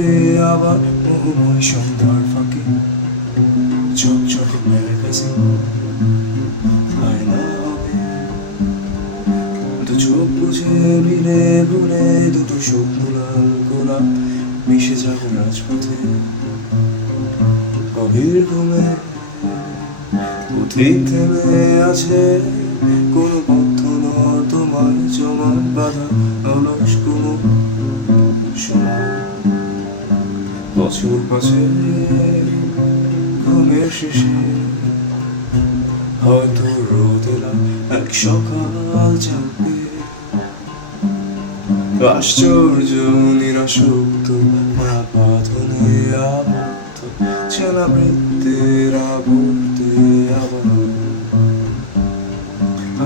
ফিরবে আবার মোহময় সন্ধ্যার ফাঁকে চকচকে ম্যাগাজিন আয়না হবে দু চোখ বুঝে মিলে ভুলে দুটো শুকনো লাল গোলাপ মিশে যাবে রাজপথে গভীর ঘুমে পথিক থেমে আছে কোনো পথ তোমার জমার বাধা অলস কোনো সময় বছর পাশে ঘুমের শেষে হয়তো রোদ এলাম এক সকাল চাপে আশ্চর্য নিরাসক্ত বাঁধনে আবদ্ধ চেনা বৃত্তের আবর্তে আবার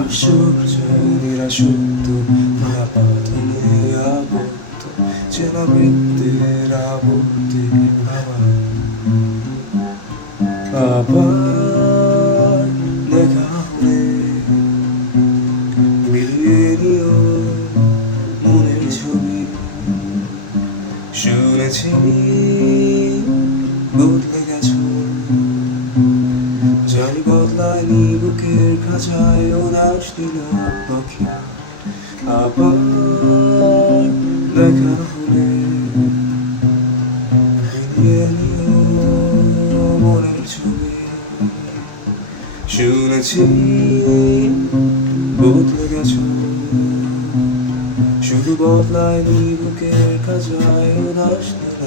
আশ্চর্য নিরাসক্ত বাঁধনে আবদ্ধ চেনা বৃত্তের আবর্তে আবার আবার দেখা হলে মিলিয়ে নিও মনের ছবি শুনেছি বদলে গেছো জানি বদলায়নি বুকের খাঁচায় উদাস দিল পাখি আবার দেখা হলে মিলিয়ে নিও মনের ছবি শুনেছি বদলে গেছো শুধু বদলায়নি বুকের খাঁচায় উদাস দিল